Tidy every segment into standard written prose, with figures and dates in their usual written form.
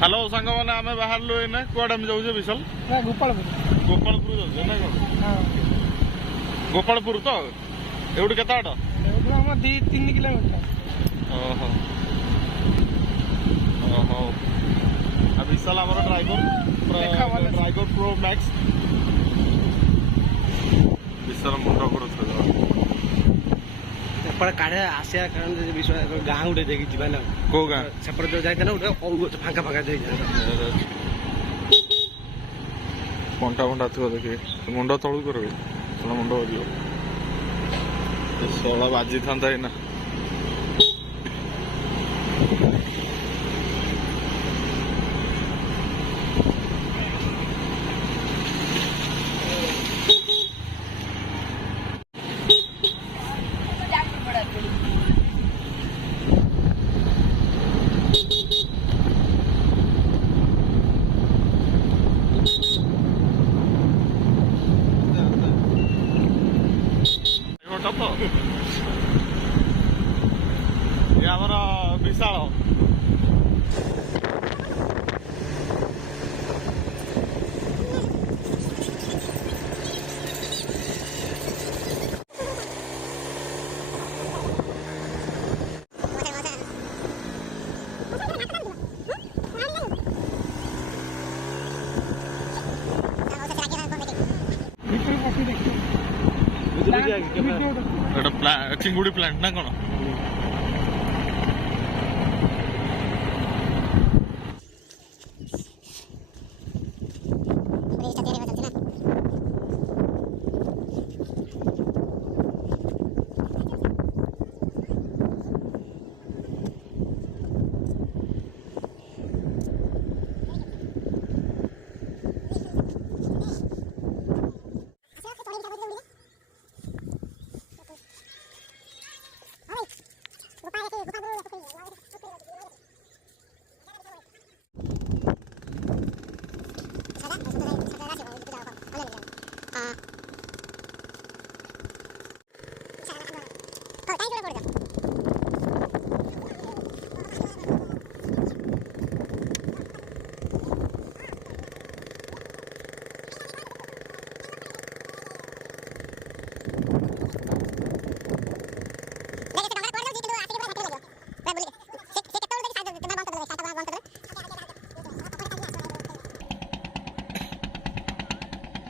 hello सांग मैंने आम बाहर एने कौन जाऊे विशाल गोपालपुर गोपालपुर जाऊे ना कौन गोपालपुर तो एवढी केत बाट 2-3 किलोमीटर ओहो ओहो विशाल आम ड्राइवर प्रो मैक्स विशाल मुंड कर काढ़े आसिया कारण विश्व गाँ गोटे देखी जीवा ना कौ गाँ सेपटे जो जाता ना गोटे फांका फांका कंटा फंटा थो देखिए मुंड तलू कर मुंड बाजो शला बाजी था ना ये आमर विशाल चिंगुड़ी प्लांट ना कौन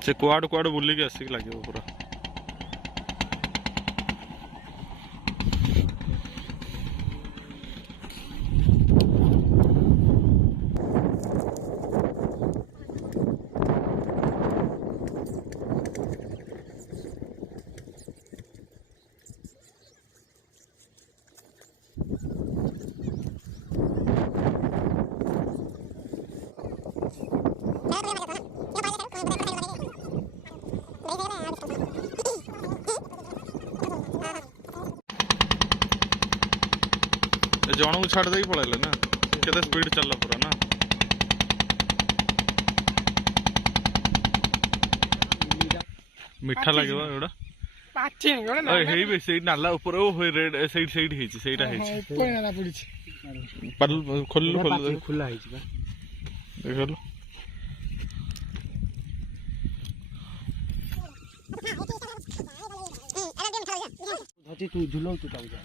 से कुआड़ कुआड़ बुलिक आसिक लगे पूरा जन को छाड़ दे पड़े ना केते स्पीड चलला पूरा ना मीठा लगे एड़ा पाचे एड़ा ओए हेई बे सेट नाला ऊपर ओ रेड साइड साइड हेची सेटा हेची कोई ना पड़ी छी पर खोल खुला हेची बा देखलो धती तू झुलो तू जाऊ जा